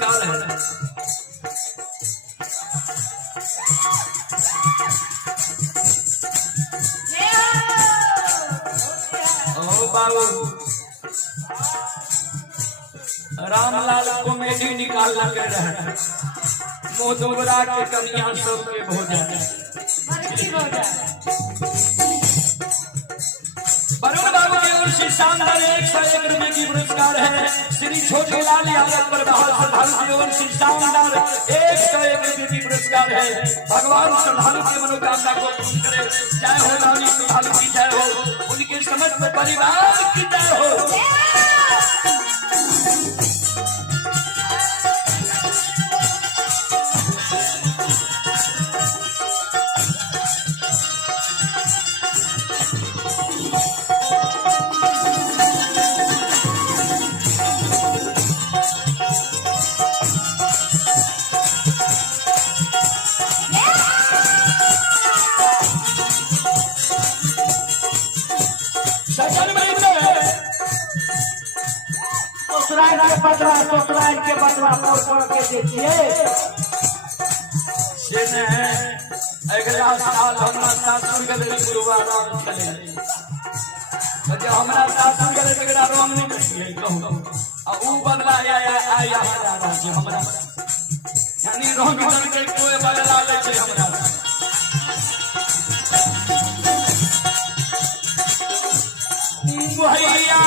पुरस्कार है। ओ बाबू रामलाल कॉमेडी निकाल लगे रहे मोदोबरा के कन्या सबके भोजन वरुण बाबू की ओर से शानदार 101 रुपए की पुरस्कार है। श्री छोटेलाल यादव पर श्रद्धालु की ओर से शानदार 101 रुपए की पुरस्कार है। भगवान श्रद्धालु की मनोकामना को पूर्ण करे। जय हो रानी श्रद्धालु की जय हो, उनके समस्त परिवार की जय हो। ससुराल के बदला फोड़ के देखिए। अगला साल हमारा सासुर गले गुरुवार चले जब हमारा सासुर गले तगड़ा रोम नहीं करिए कहूं अब वो बदला आया हमारा यानी रोम के कोई बदला ले छे हमरा भैया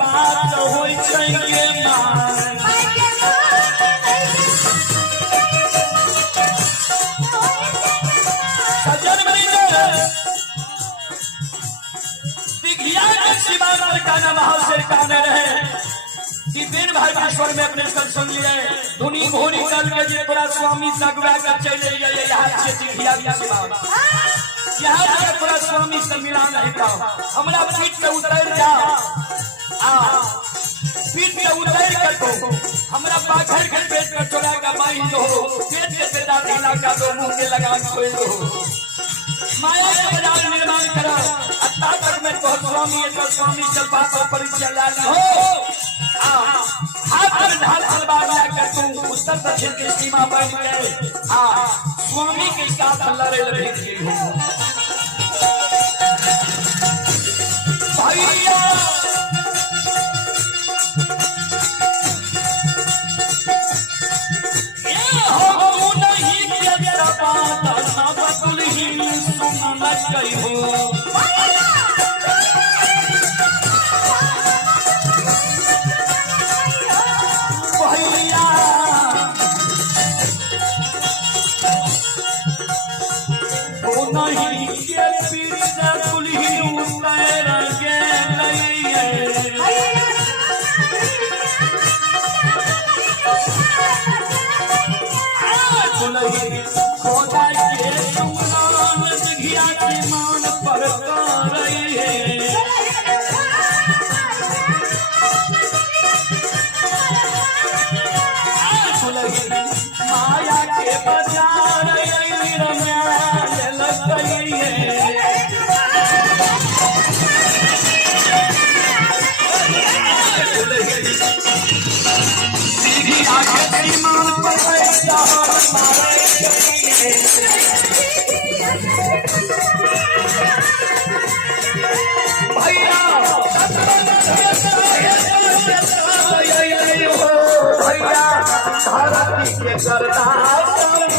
बात होई चाहिए सजन दिघिया के शिवा काना महाल से काने रहे कि दिन भाई ईश्वर में अपने सब सुन लिए धुनी भोरी कल के जे पूरा स्वामी सगवा कर चले गए यहाँ से दिघिया के शिवा यहाँ से पूरा स्वामी से मिला नहीं था। हमरा पीठ से उतर जा पीठ से उतर कर दो हमरा पाखर के पेट पर चला का माई दो पेट के पेटा ढीला का दो मुंह के लगा खोल दो माया का बाजार निर्माण करा अत्ता तक में तो स्वामी एक स्वामी चल बात पर परिचय ला हो हाथ में ढाल तलवार लेकर तू उत्तर दक्षिण की सीमा बन गए स्वामी के साथ लड़े लड़े हो भैया गई हो भैया वो नहीं के पीर से कुली उतर के नहीं है खोदा के मान पर रही है माया के बाजार लग गई है मान पर धरती के करता हो